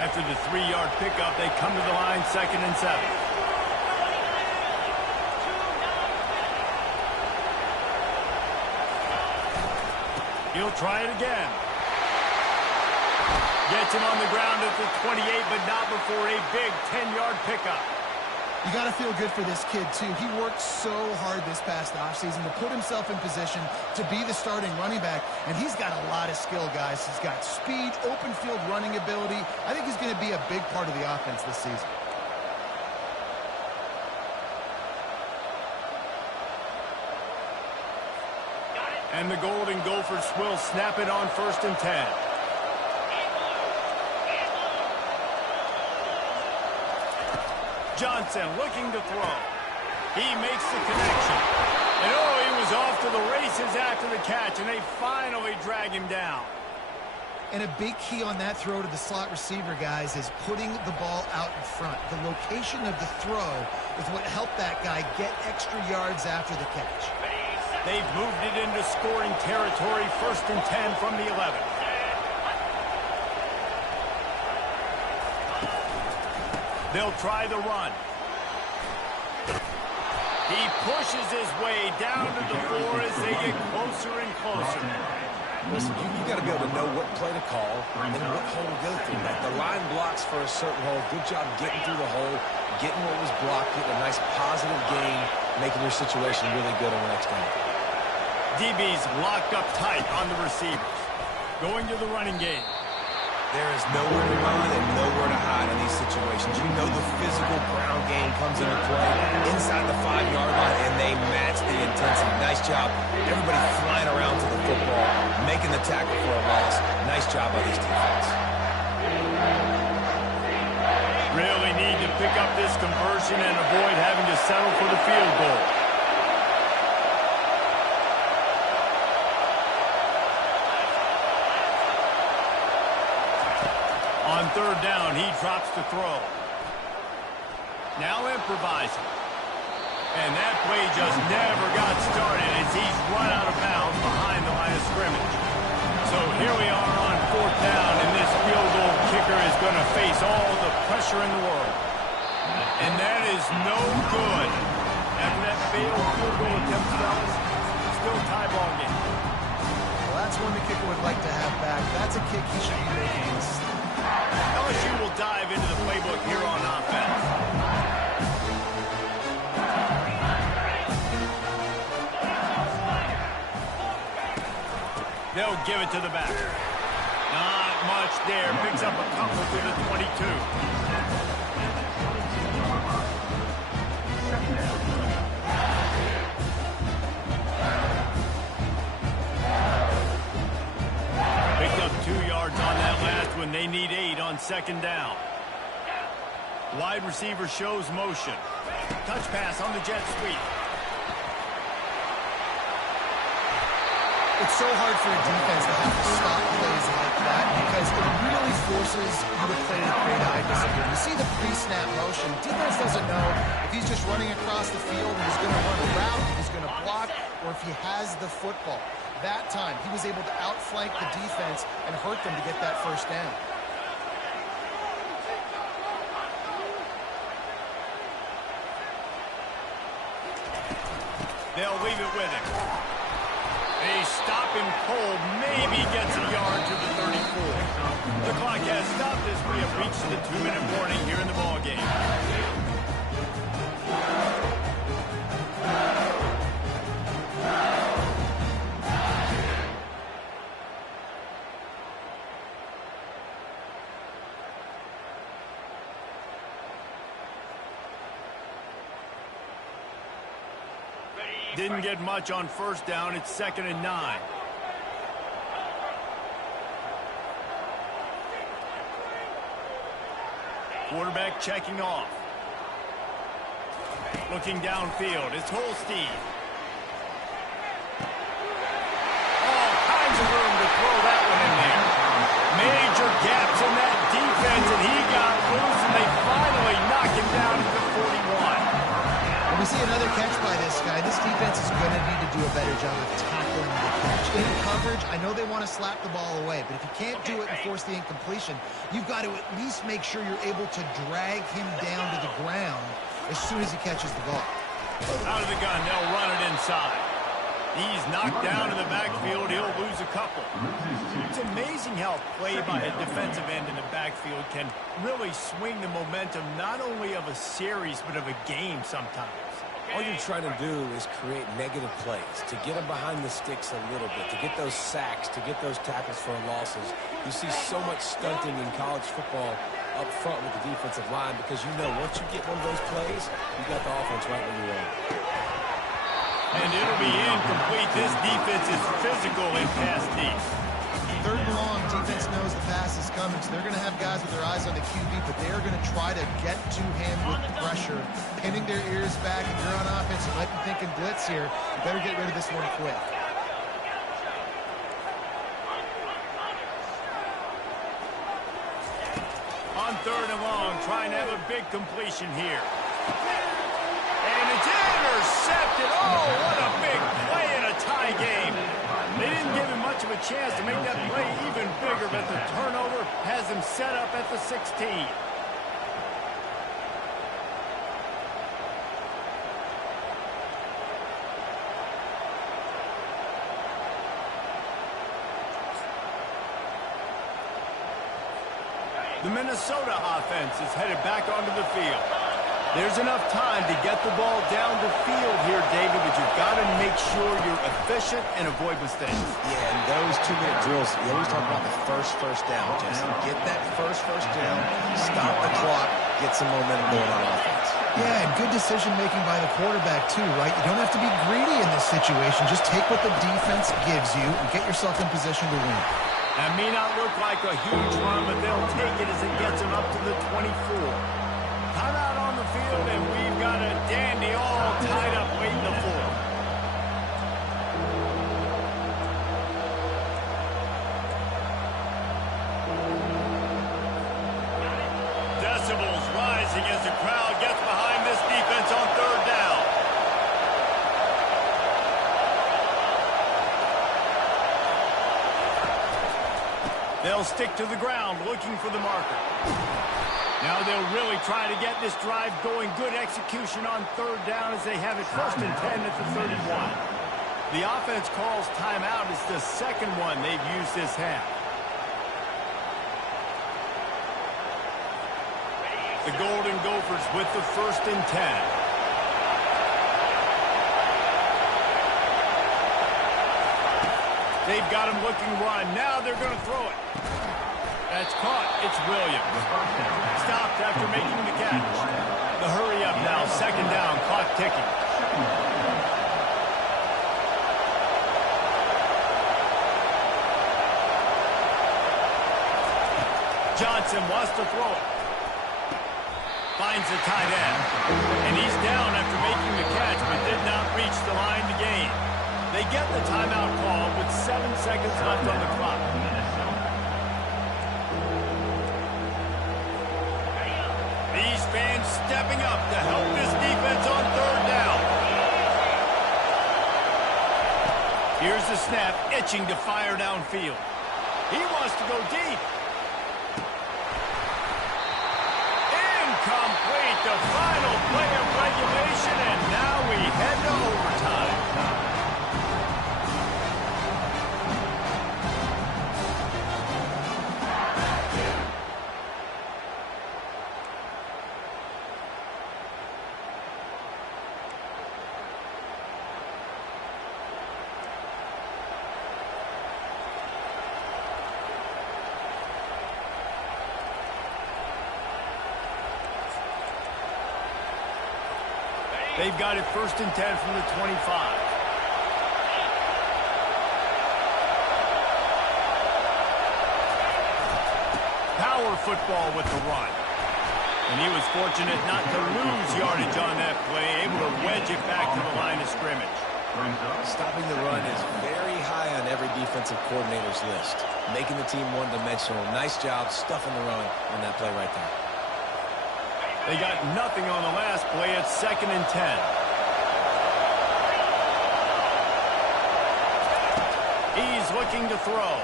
After the 3-yard pickup, they come to the line, 2nd and 7. He'll try it again. Gets him on the ground at the 28, but not before a big 10-yard pickup. You got to feel good for this kid, too. He worked so hard this past offseason to put himself in position to be the starting running back, and he's got a lot of skill, guys. He's got speed, open field running ability. I think he's going to be a big part of the offense this season. And the Golden Gophers will snap it on 1st and 10. Johnson looking to throw. He makes the connection. And oh, he was off to the races after the catch, and they finally drag him down. And a big key on that throw to the slot receiver, guys, is putting the ball out in front. The location of the throw is what helped that guy get extra yards after the catch. They've moved it into scoring territory, 1st and 10 from the 11. They'll try the run. He pushes his way down to the floor as they get closer and closer. Listen, you got to be able to know what play to call and what hole to go through. Like the line blocks for a certain hole. Good job getting through the hole, getting what was blocked, getting a nice positive gain, making your situation really good on the next game. DB's locked up tight on the receivers. Going to the running game. There is nowhere to run and nowhere to hide in these situations. You know the physical ground game comes into play inside the 5-yard line, and they match the intensity. Nice job. Everybody flying around to the football, making the tackle for a loss. Nice job by this defense. Really need to pick up this conversion and avoid having to settle for the field goal. On 3rd down, he drops to throw. Now improvising. And that play just never got started as he's run out of bounds behind the line of scrimmage. So here we are on 4th down, and this field goal kicker is going to face all the pressure in the world. And that is no good. After that failed field goal attempt, fellas, still tie ball game. Well, That's one the kicker would like to have back. That's a kick he should be making. LSU will dive into the playbook here on offense. They'll give it to the back. Not much there. Picks up a couple to the 22. Picked up 2 yards on that last one. They need 8 on second down. Wide receiver shows motion. Touch pass on the jet sweep. It's so hard for a defense to have to stop plays like that because it really forces you to play with great eye discipline. You see the pre-snap motion. Defense doesn't know if he's just running across the field and he's going to run a route, if he's going to block, or if he has the football. That time, he was able to outflank the defense and hurt them to get that first down. They'll leave it with him. They stop him cold, maybe gets a yard to the 34. The clock has stopped as we have reached the 2-minute warning here in the ballgame. Didn't get much on first down. It's 2nd and 9. Quarterback checking off. Looking downfield. It's Holstein. All kinds of room to throw that one in there. Major gaps in that defense, and he got loose, and they finally knock him down at the 41. We see another catch by this guy. This defense is going to need to do a better job of tackling the catch. In coverage, I know they want to slap the ball away, but if you can't do it and force the incompletion, you've got to at least make sure you're able to drag him down to the ground as soon as he catches the ball. Out of the gun, they'll run it inside. He's knocked down in the backfield. He'll lose a couple. It's amazing how play by a defensive end in the backfield can really swing the momentum not only of a series but of a game sometimes. All you're trying to do is create negative plays, to get them behind the sticks a little bit, to get those sacks, to get those tackles for losses. You see so much stunting in college football up front with the defensive line because you know once you get one of those plays, you got the offense right where you want it. And it'll be incomplete. This defense is physical in pass deep. 3rd and long, defense knows the pass is coming, so they're going to have guys with their eyes on the QB, but they are going to try to get to him with pressure, pinning their ears back. If you're on offense, you might be thinking blitz here. You better get rid of this one quick. On 3rd and long, trying to have a big completion here. And it's intercepted. Oh, what a big play in a tie game. They didn't give him much of a chance to make that play even bigger, but the turnover has him set up at the 16. The Minnesota offense is headed back onto the field. There's enough time to get the ball down the field here, David, but you've got to make sure you're efficient and avoid mistakes. Yeah, and those 2-minute drills, you always talk about the first down, Jesse. Get that first down, stop the clock, get some momentum going on offense. Yeah, and good decision-making by the quarterback, too, right? You don't have to be greedy in this situation. Just take what the defense gives you and get yourself in position to win. That may not look like a huge run, but they'll take it as it gets them up to the 24. Timeout on the field, and we've got a dandy all tied up late in the 4th. Decibels rising as the crowd gets behind this defense on 3rd down. They'll stick to the ground looking for the marker. Now they'll really try to get this drive going. Good execution on 3rd down as they have it 1st and 10 at the 31. The offense calls timeout. It's the second one they've used this half. The Golden Gophers with the 1st and 10. They've got him looking run. Now they're going to throw it. That's caught. It's Williams. Stopped after making the catch. The hurry up now. 2nd down. Clock ticking. Johnson wants to throw it. Finds the tight end. And he's down after making the catch, but did not reach the line to gain. They get the timeout call with 7 seconds left on the clock. These fans stepping up to help this defense on 3rd down. Here's the snap, itching to fire downfield. He wants to go deep. Complete the final play of regulation, and now we head to overtime. They've got it 1st and 10 from the 25. Power football with the run. And he was fortunate not to lose yardage on that play, able to wedge it back to the line of scrimmage. Stopping the run is very high on every defensive coordinator's list. Making the team one-dimensional. Nice job stuffing the run on that play right there. They got nothing on the last play. It's 2nd and 10. He's looking to throw.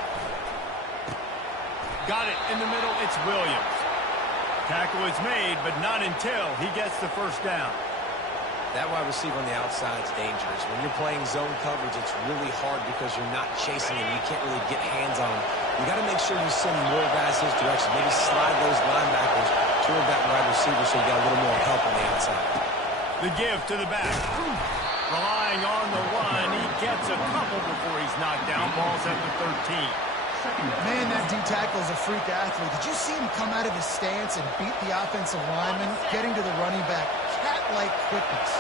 Got it in the middle. It's Williams. Tackle is made, but not until he gets the 1st down. That wide receiver on the outside is dangerous. When you're playing zone coverage, it's really hard because you're not chasing him. You can't really get hands on him. You got to make sure you send more guys his direction. Maybe slide those linebackers toward that wide receiver so you got a little more help on the outside. The give to the back. Relying on the run. He gets a couple before he's knocked down. Ball's at the 13. Man, that D-tackle is a freak athlete. Did you see him come out of his stance and beat the offensive lineman, getting to the running back? Cat-like quickness.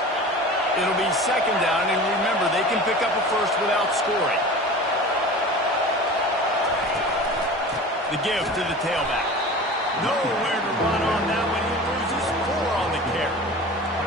It'll be 2nd down, and remember, they can pick up a 1st without scoring. The give to the tailback. Nowhere to run on that one. He loses 4 on the carry.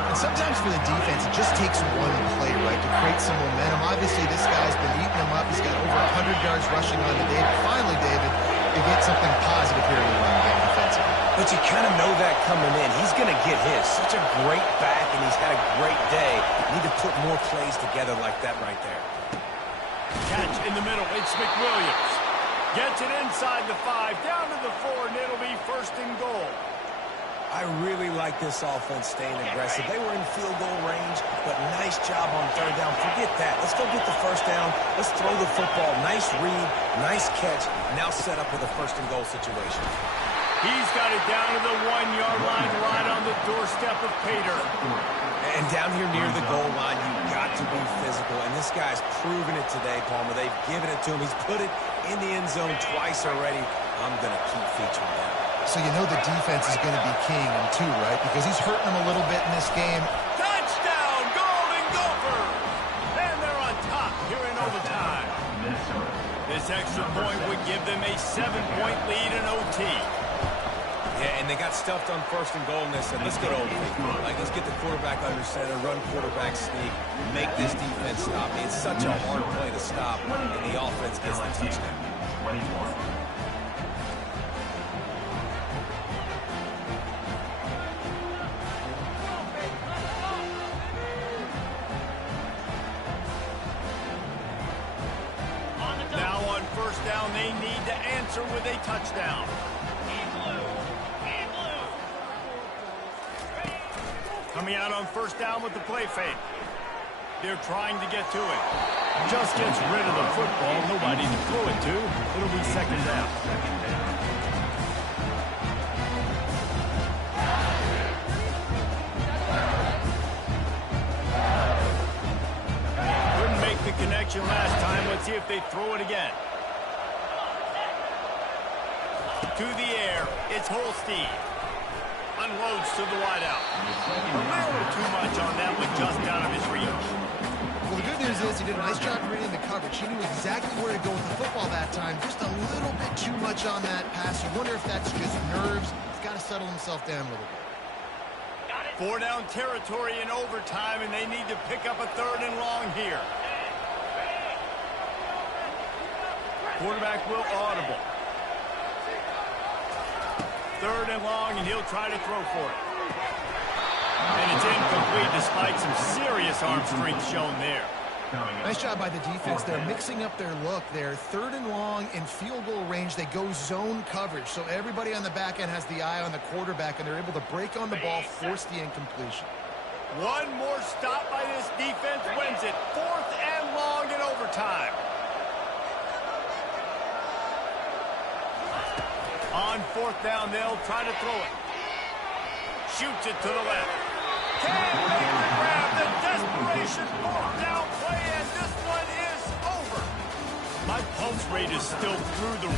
And sometimes for the defense, it just takes one play, right, to create some momentum. Obviously, this guy's been eating him up. He's got over 100 yards rushing on the day. But finally, David, you get something positive here in the run game defensively. But you kind of know that coming in. He's going to get his. Such a great back, and he's had a great day. Need to put more plays together like that right there. Catch in the middle. It's McWilliams. Gets it inside the 5, down to the 4, and it'll be 1st and goal. I really like this offense staying aggressive. They were in field goal range, but nice job on 3rd down. Forget that. Let's go get the 1st down. Let's throw the football. Nice read, nice catch. Now set up with a 1st and goal situation. He's got it down to the 1-yard line, right on the doorstep of Pater. And down here near the goal line, you've got to be physical. And this guy's proven it today, Palmer. They've given it to him. He's put it in the end zone twice already. I'm going to keep featuring that. So you know the defense is going to be keying him too, right? Because he's hurting him a little bit in this game. Touchdown, Golden Gophers! And they're on top here in overtime. This extra point would give them a 7-point lead in OT. Yeah, and they got stuffed on 1st and goal, and they said, let's get over it. Like, let's get the quarterback under center, run quarterback sneak, make this defense stop. It's such a hard play to stop, and the offense gets the touchdown. 21. Now on 1st down, they need to answer with a touchdown. Coming out on 1st down with the play fake. They're trying to get to it. Just gets rid of the football. Nobody to throw it to. It'll be second down. Couldn't make the connection last time. Let's see if they throw it again. To the air. It's Holstein. Unloads to the wideout. A little too much on that one, just out of his reach. Well, the good news is he did a nice job reading the coverage. He knew exactly where to go with the football that time. Just a little bit too much on that pass. You wonder if that's just nerves. He's got to settle himself down a little bit. 4 down territory in overtime, and they need to pick up a 3rd and long here. Quarterback will audible. 3rd and long, and he'll try to throw for it. And it's incomplete despite some serious arm strength shown there. Nice job by the defense. They're mixing up their look there. 3rd and long in field goal range. They go zone coverage. So everybody on the back end has the eye on the quarterback, and they're able to break on the ball, force the incompletion. One more stop by this defense wins it. 4th and long in overtime. On 4th down, they'll try to throw it. Shoots it to the left. Can't make the grab. The desperation 4th down play, and this one is over. My pulse rate is still through the